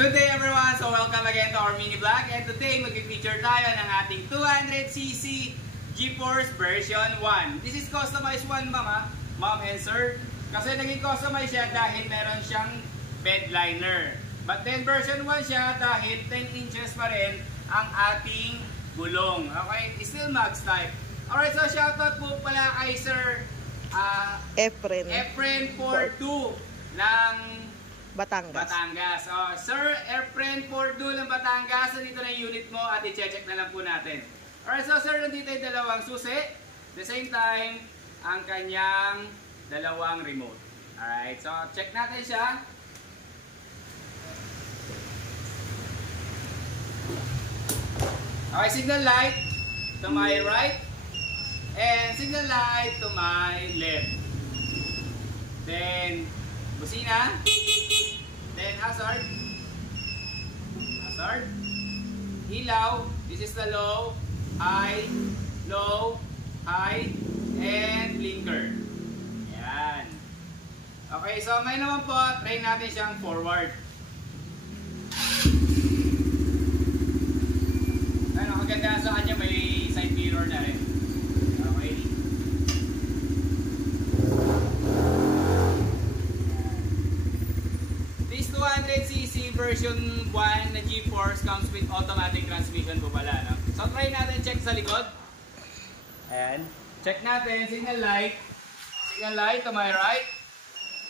Good day everyone! So welcome again to our mini vlog, and today mag-feature tayo ng ating 200cc GeForce version 1. This is customized one, ma'am and sir. Kasi naging customized siya dahil meron siyang bed liner. But then version 1 siya dahil 10 inches pa rin ang ating gulong. Okay, still mags type. Alright, so shoutout po pala kay Sir Efren 42 ng Batangas. So, Sir Efren 42 ng Batangas, nandito na yung unit mo at i-check na lang po natin. Alright, so sir, nandito yung dalawang susi. At the same time, ang kanyang dalawang remote. Alright, so check natin siya. Okay, signal light to my right. And signal light to my left. Then, busina. Then, hazard. Ilaw. This is the low, high, and blinker. Yan. Okay, so may naman po, try natin siyang forward. Ano, ang ganda sa kanya, may side mirror na rin. Okay. This 200cc version 1 na GeForce comes with automatic transmission po pala, no? So try natin check sa likod. Ayan. Check natin, signal light to my right,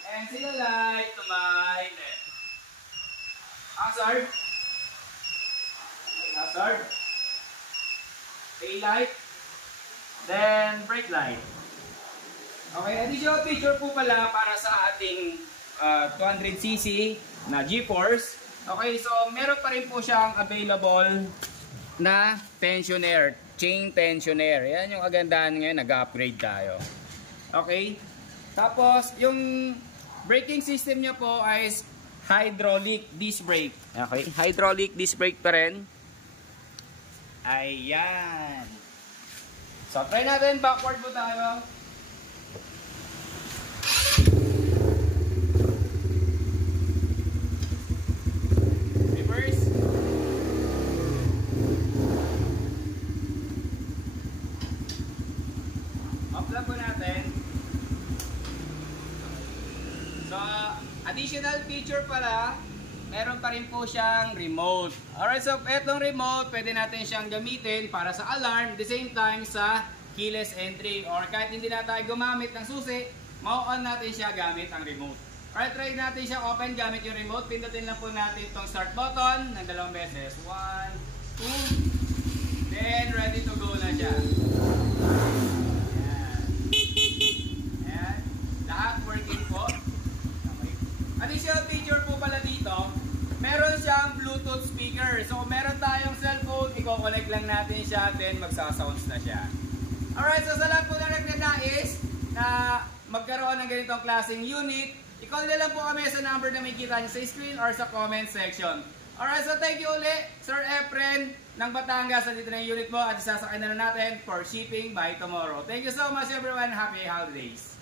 and signal light to my left. Hazard. Tail light. Then brake light. Okay, additional feature po pala para sa ating 200cc na GeForce. Okay, so meron pa rin po siyang available na tensioner, chain tensioner. Yan yung kagandahan ngayon, nag-upgrade tayo. Okay, tapos yung braking system niya po ay hydraulic disc brake. Okay, hydraulic disc brake pa rin. Ayan. So try natin, backward po tayo. Reverse. Up-lock po natin. So, additional feature pala, meron pa rin po siyang remote. Alright, so etong remote, pwede natin siyang gamitin para sa alarm, the same time sa keyless entry. Or kahit hindi na tayo gumamit ng susi, ma-on natin siya gamit ang remote. Alright, try natin siya open gamit yung remote. Pindutin lang po natin itong start button ng 2 beses. 1, 2, then ready to go na siya. Ayan. Ayan. Lahat working po. Okay. Additional feature po pala dito, meron siyang Bluetooth speaker. So, meron tayong cellphone, i-connect lang natin siya, then magsasounds na siya. Alright, so sa lahat po na nagnanais na magkaroon ng ganitong klaseng unit, i-call na lang po kami sa number na may kita nyo sa screen or sa comment section. Alright, so thank you ulit, Sir Efren ng Batangas. Nandito na yung unit mo at isasakay na natin for shipping by tomorrow. Thank you so much everyone. Happy holidays!